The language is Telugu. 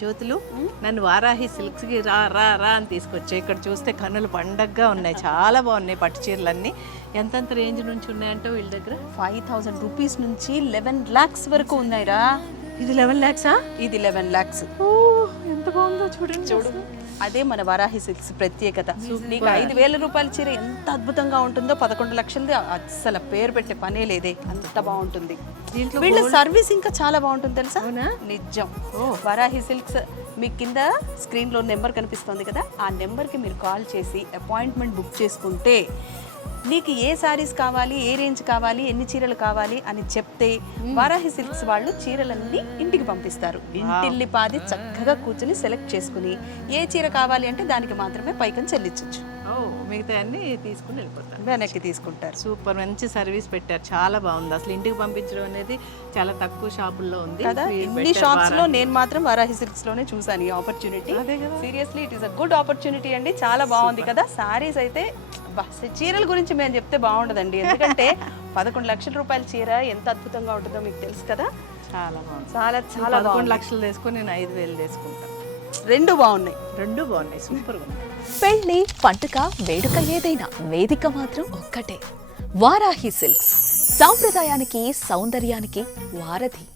జ్యోతులు నన్ను వారాహి సిల్క్స్కి రా రా రా అని తీసుకొచ్చా. ఇక్కడ చూస్తే కన్నులు పండగగా ఉన్నాయి, చాలా బాగున్నాయి పట్టు చీరలన్నీ. ఎంతెంత రేంజ్ నుంచి ఉన్నాయంటే వీళ్ళ దగ్గర 5,000 రూపీస్ నుంచి 11 lakhs వరకు ఉన్నాయిరా. ఇది 11 lakhs? ఇది 11 lakhs. ఎంత బాగుందో చూడండి. చూడు, అదే మన వారాహి సిల్క్స్ ప్రత్యేకత. నీకు 5,000 రూపాయల చీర ఎంత అద్భుతంగా ఉంటుందో 11 లక్షలది అస్సలు పేరు పెట్టే పనే లేదే, అంత బాగుంటుంది. వీళ్ళ సర్వీస్ ఇంకా చాలా బాగుంటుంది తెలుసా. నిజం. వారాహి సిల్క్స్ మీ కింద స్క్రీన్ లో నెంబర్ కనిపిస్తుంది కదా, ఆ నెంబర్ కి మీరు కాల్ చేసి అపాయింట్మెంట్ బుక్ చేసుకుంటే నీకు ఏ సారీస్ కావాలి, ఏ రేంజ్ కావాలి, ఎన్ని చీరలు కావాలి అని చెప్తే వారాహి సిల్క్స్ వాళ్ళు చీరలన్నీ ఇంటికి పంపిస్తారు. ఇంటిల్లిపాది చక్కగా కూర్చుని సెలెక్ట్ చేసుకుని ఏ చీర కావాలి అంటే దానికి మాత్రమే పైకం చెల్లించవచ్చు. మిగతా అన్ని తీసుకుని వెళ్ళిపోతారు, వెనక్కి తీసుకుంటారు. సూపర్, మంచి సర్వీస్ పెట్టారు, చాలా బాగుంది. అసలు ఇంటికి పంపించడం అనేది చాలా తక్కువ షాపుల్లో ఉంది కదా. ఇన్ని షాప్స్ లో నేను మాత్రం వారాహి సిల్క్స్ లోనే చూసాను ఈ opportunity. Seriously it is a good opportunity అండి, చాలా బాగుంది కదా. సారీస్ అయితే చీరల గురించి మేము చెప్తే బాగుండదండి, ఎందుకంటే 11 లక్షల రూపాయల చీర ఎంత అద్భుతంగా ఉంటుందో మీకు తెలుసు కదా. చాలా బాగుంది, చాలా చాలా 11 లక్షలు తీసుకొని నేను 5,000 తీసుకుంటాను. రెండు బాగున్నాయి, సూపర్గా ఉన్నాయి. పెళ్లి, పండుగ, వేడుక ఏదైనా వేదిక మాత్రం ఒక్కటే. వారాహి సిల్క్స్, సాంప్రదాయానికి సౌందర్యానికి వారధి.